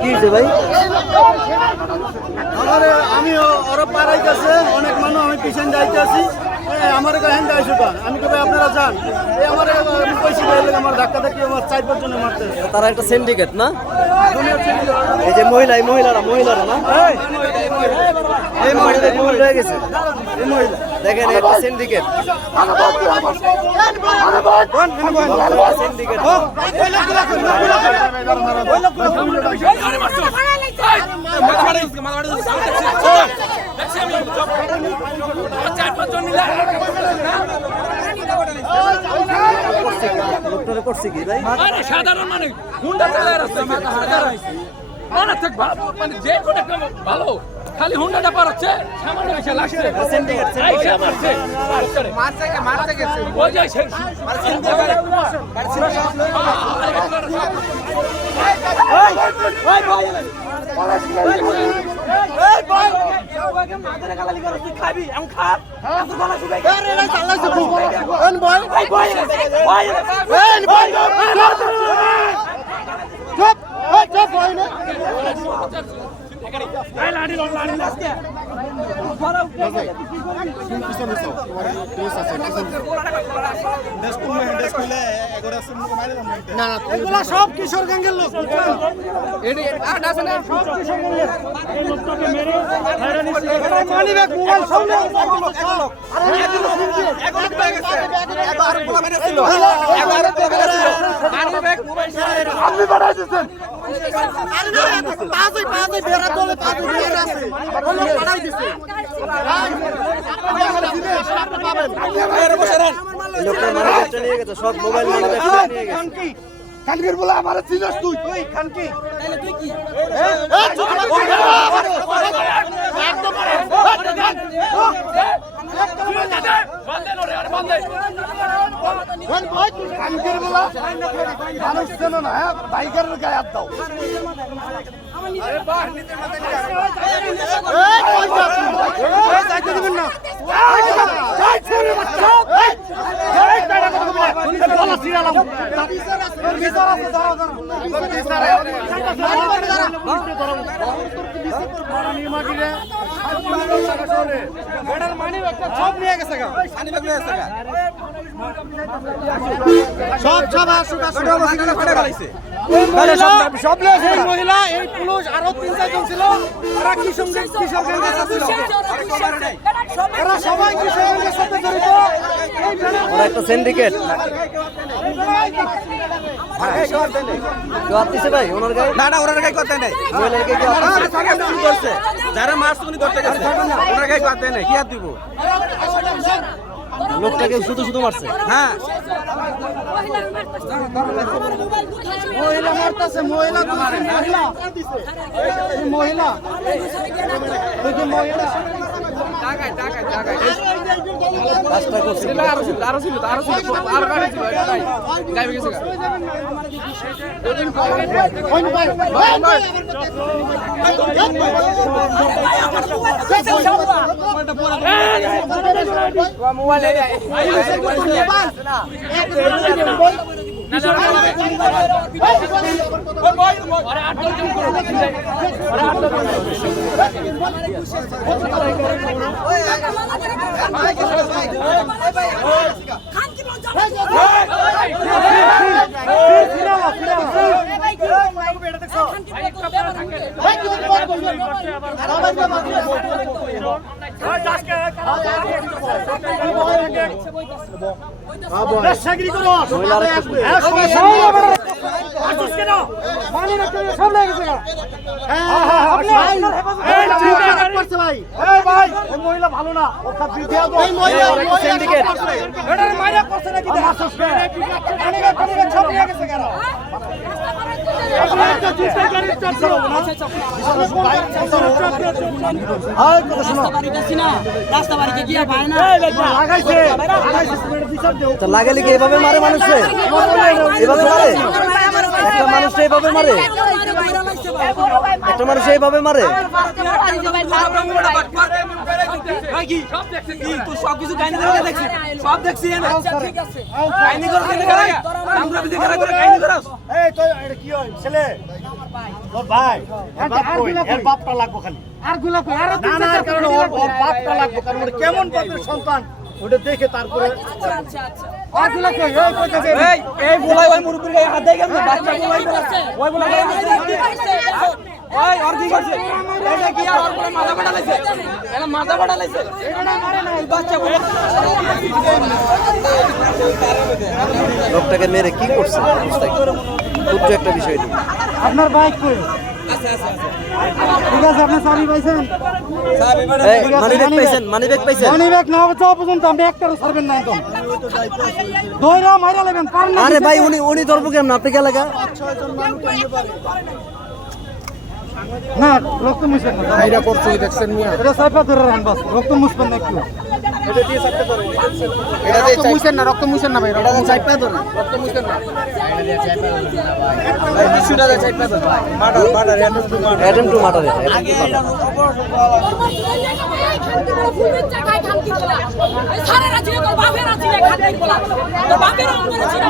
কি হয়েছে ভাই? আমি ওরা পাড়াইতেছে অনেক মানুষ, আমি পিছনে যাইতেছি, আমার গায়ে যাইছো কা আমি কবে আপনারা যান এই আমার পয়সা দিলে আমার ধাক্কা ধাক্কি আমার 4-5 জনে মারতেছে। তারা একটা সিন্ডিকেট না? এই যে মহিলারা না এই মহিলা হয়ে গেছে, এই মহিলা দেখেন একটা সিন্ডিকেট। সিন্ডিকেট লোকটারে করছে কি ভাই? সাধারণ মানুষ হুন্ডা চালায় রাস্তায় অনেক মানে যে কোনো একটা ভালো খালি হুন্ডাটা পারছে সামান্য এসে লাগছে আইসা মারছে মারতে গেছে ওই যায় সেই এগুলা সব কিশোর গ্যাংয়ের লোক। সব মোবাইল খানকির বলে আমার চিনাস তুই খানকি তুই কি খানকির বলা মানুষ চেন না বাইকের গায়ে হাত দাও মহিলা এই পুলিশ আরো 3-4 জন ছিল তারা কি সঙ্গে কৃষক গ্যাংয়ের সাথে ছিল এরা সবাই কৃষক গ্যাংয়ের সাথে জড়িত ওরা একটা সিন্ডিকেট। ভাই ওনার গায়ে না ওনার গায়ে কথা নাই মহিলার গায়ে করছে যারা মাছ উনি করতে গেছে ওনার গায়ে কথা নাই কি আর দিব লোকটাকে শুধু মারছে। হ্যাঁ মহিলা মারতেছে মহিলা মহিলা মহিলা কাজটা করছে আরো ছিল আর গাড়ি ছিল গাড়ি গেছে মোবাইল মহিলা ভালো না লাগালে কি এভাবে মারে মানুষে? এভাবে মারে একটা মানুষটা, এভাবে মারে একটা মানুষ এইভাবে মারে? সবকিছু কাহিনী করে দেখছি, সব দেখছি কাহিনী করে আমরা বিধি করে কাহিনী করো। এই তো এটা কি হয় ছেলে তোর ভাই এর বাপ কই? এর বাপটা লাগবো খালি আর গুলা কই আর না না এর কারণে ওর বাপটা লাগবো কারণ ওর কেমন বাপের সন্তান ওটা দেখে তারপরে আর গুলা কই এই কইতাছে এই বলাই ওই মুরব্বির গায়ে হাত দেয় কেন? বাচ্চা বলাই ওই বলাই ওই আর কি করছে? এটা কি আর ওর মাথা ফাটা লাইছে? এলা মাথা ফাটা লাইছে? এটা মারে না, এই বাচ্চা বলাই লোকটাকে মেরে কি করছে? খুব একটা বিষয় নেই। আপনার বাইক কই? ঠিক আছে আপনি চাবি পাইছেন? মানিব্যাগ পাইছেন? মানিব্যাগ পাইছেন? মানি ব্যাগ না যাওয়া পর্যন্ত আপনি একটারও ছাড়বেন না একদম দইরা মাইরা নেবেন কারণ আরে ভাই উনি ধরবো কেমন? আপনি কে লাগা? না রক্ত মুছেন না এটা করছে দেখছেন মিয়া এটা সাইফা ধরে রাখেন বাস রক্ত মুছবেন না একটু এটা দিয়ে সাইফা ধরে এটা দিয়ে রক্ত মুছেন না ভাই এটা দিয়ে সাইফা ধরে রক্ত মুছেন না এটা দিয়ে সাইফা ধরে ভাই টিস্যুটা দিয়ে সাইফা ধরে মার্ডার অ্যাটেম্প টু মার্ডার। আগে এটা সারা রাত তোর বাপের আছে খাদ্য বলা তোর বাপের অঙ্গরে ছিল